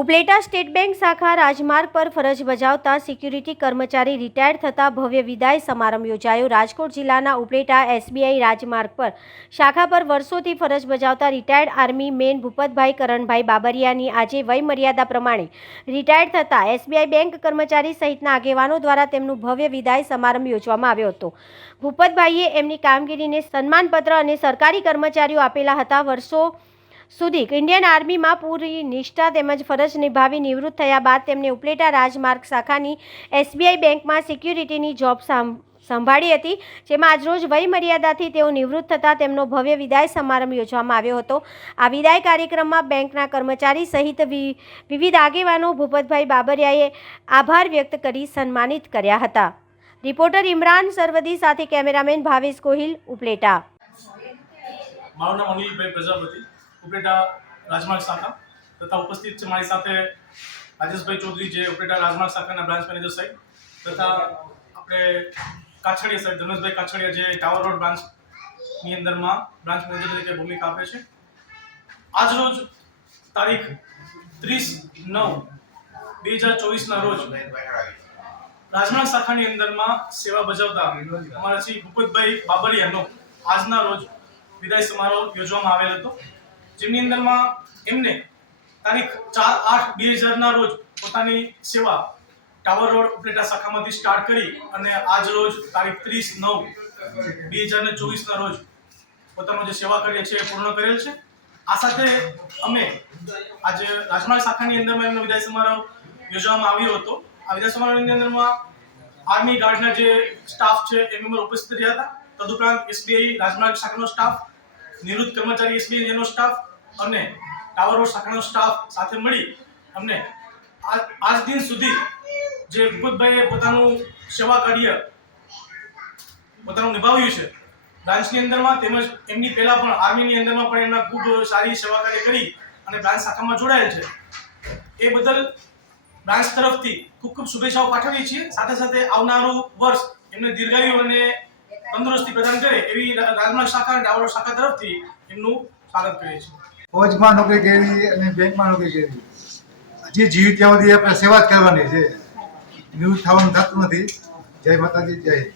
Upleta state bank શાખા રાજમાર્ગ પર ફરજ બજાવતા સિક્યુરિટી કર્મચારી રિટાયર્ડ થતા ભવ્ય વિદાય સમારંભ યોજાયો. રાજકોટ જિલ્લાના ઉપલેટા એસબીઆઈ રાજમાર્ગ પર શાખા પર વર્ષોથી ફરજ બજાવતા retired army man Bhupatbhai Karanbhai બાબરિયાની આજે વયમર્યાદા પ્રમાણે રિટાયર્ડ થતા એસબીઆઈ બેંક કર્મચારી સહિતના આગેવાનો દ્વારા તેમનું ભવ્ય વિદાય સમારંભ યોજવામાં આવ્યો હતો. ભૂપતભાઈએ એમની કામગીરીને સન્માનપત્ર અને સરકારી કર્મચારીઓ આપેલા હતા. વર્ષો સુધી ઇન્ડિયન આર્મીમાં પૂરી નિષ્ઠા તેમજ ફરજ નિભાવી નિવૃત્ત થયા બાદ તેમને ઉપલેટા રાજમાર્ગ શાખાની એસબીઆઈ બેંકમાં સિક્યુરિટીની જોબ સાંભ સંભાળી હતી, જેમાં આજરોજ વયમર્યાદાથી તેઓ નિવૃત્ત થતાં તેમનો ભવ્ય વિદાય સમારંભ યોજવામાં આવ્યો હતો. આ વિદાય કાર્યક્રમમાં બેંકના કર્મચારી સહિત વિવિધ આગેવાનો ભૂપતભાઈ બાબરિયાએ આભાર વ્યક્ત કરી સન્માનિત કર્યા હતા. રિપોર્ટર ઇમરાન સરવદી સાથે કેમેરામેન ભાવેશ ગોહિલ, ઉપલેટા. મારું નામ અનિલભાઈ પ્રજાપતિ. ઉપરેટા રાજમાર્ગ શાખા તથા ઉપસ્થિત છે મારી સાથે રાજેશભાઈ ચૌધરી જે ઉપરેટા રાજમાર્ગ શાખાના બ્રાન્ચ મેનેજર સાહેબ તથા આપણે કાછડિયા સાહેબ ધનુષભાઈ કાછડિયા જે ટાવર રોડ બ્રાન્ચની અંદરમાં બ્રાન્ચ મેનેજર તરીકે ભૂમિકા આપે છે. આજ રોજ તારીખ ત્રીસ નવ બે હજાર ચોવીસના રોજ રાજમાર્ગ શાખાની અંદરમાં સેવા બજાવતા અમારા શ્રી ભૂપતભાઈ બાબરિયાનો આજના રોજ વિદાય સમારોહ યોજવામાં આવેલ હતો. જેમની અંદરમાં એમને તારીખ ચાર આઠ બે હજારના રોજ પોતાની સેવા ટાવર રોડ ઉપલેટા શાખામાંથી સ્ટાર્ટ કરી અને આજ રોજ તારીખ ત્રીસ નવ બે હજાર ચોવીસના રોજ પોતાનો જે સેવા કરીએ એ પૂર્ણ કરેલ છે. આ સાથે અમે આજે રાજમાર્ગ શાખાની અંદરમાં એમનો વિદાય સમારોહ યોજવામાં આવ્યો હતો. આ વિદાય સમારોહની અંદરમાં આર્મી ગાર્ડના જે સ્ટાફ છે એ મેમ્બર ઉપસ્થિત રહ્યા હતા. તદુપરાંત એસબીઆઈ રાજમાર્ગ શાખાનો સ્ટાફ, નિવૃત્ત કર્મચારી એસબીઆઈ એનો સ્ટાફ અને ટાવર રોડ શાખાનો સ્ટાફ સાથે મળી અમને આજ દિન સુધી જે ભૂપતભાઈએ પોતાનું સેવા કાર્ય પોતાનું નિભાવ્યું છે, બ્રાન્ચની અંદરમાં તેમજ એમની પહેલાં પણ આર્મીની અંદરમાં પણ એમના ખૂબ સારી સેવા કાર્ય કરી અને બ્રાન્ચ શાખામાં જોડાયેલ છે. એ બદલ બ્રાન્ચ તરફથી ખૂબ ખૂબ શુભેચ્છાઓ પાઠવીએ છીએ. સાથે સાથે આવનારું વર્ષ એમને દીર્ઘાયુ અને તંદુરસ્તી પ્રદાન કરે એવી રાજમાર્ગ શાખા અને ડાવર શાખા તરફથી એમનું સ્વાગત કરીએ છીએ. ફૌજમાં નોકરી કરી અને બેંકમાં નોકરી કરી. હજી જીવિત ત્યાં સુધી આપણે સેવા જ કરવાની છે. નિવૃત્ત થવાનું થતું નથી. જય માતાજી, જય.